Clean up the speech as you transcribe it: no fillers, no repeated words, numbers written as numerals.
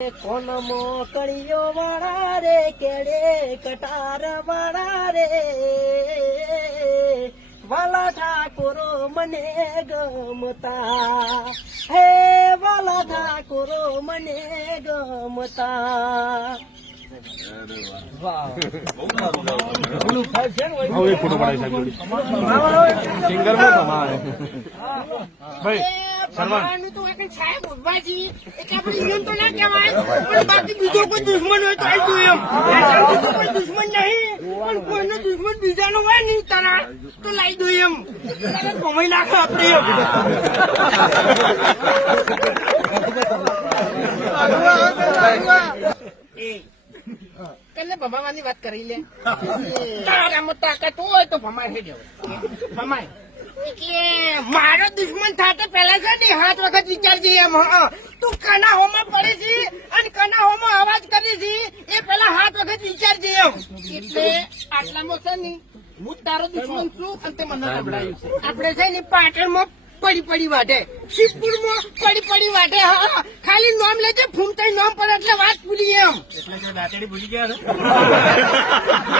કોન મોકળીઓ વાળા રે કેડે કટાર વાળા રે વાલા ઠાકોરો મને ગમતા હે વાલા ઠાકોરો મને ગમતા સાહેબ ઉભાજી એટલે આપણે એમ તો ના કહેવાય પણ બાકી બીજો કોઈ દુશ્મન હોય તો આવી દઉં એમ કોઈ દુશ્મન નહીં પણ કોઈનો દુશ્મન બીજાનો હોય નહીં તારા તો લાવી દઉં એમ તારે કમાઈ નાખે આપણે એટલે ભમાવાની વાત કરી લે તારામાં તાકાત હોય તો ભમાય છે ભમાય એટલે મારો દુશ્મન થતા પેલા છે ને 7 વખત વિચારજે એમ તું કનાહોમાં પડે છે અને કનાહોમાં અવાજ કરે છે એ પેલા 7 વખત વિચારજે એમ એટલે આટલામાં છે ને હું તારો દુશ્મન છું અને તે મને નબળાયું છે આપણે છે ને પાટણમાં પડી વાટે શિવપુરમાં પડી વાટે હા ખાલી નામ લેજે ફૂમતાઈ નામ પડે એટલે વાત ભૂલી એમ એટલે દાંતડી ભૂલી ગયા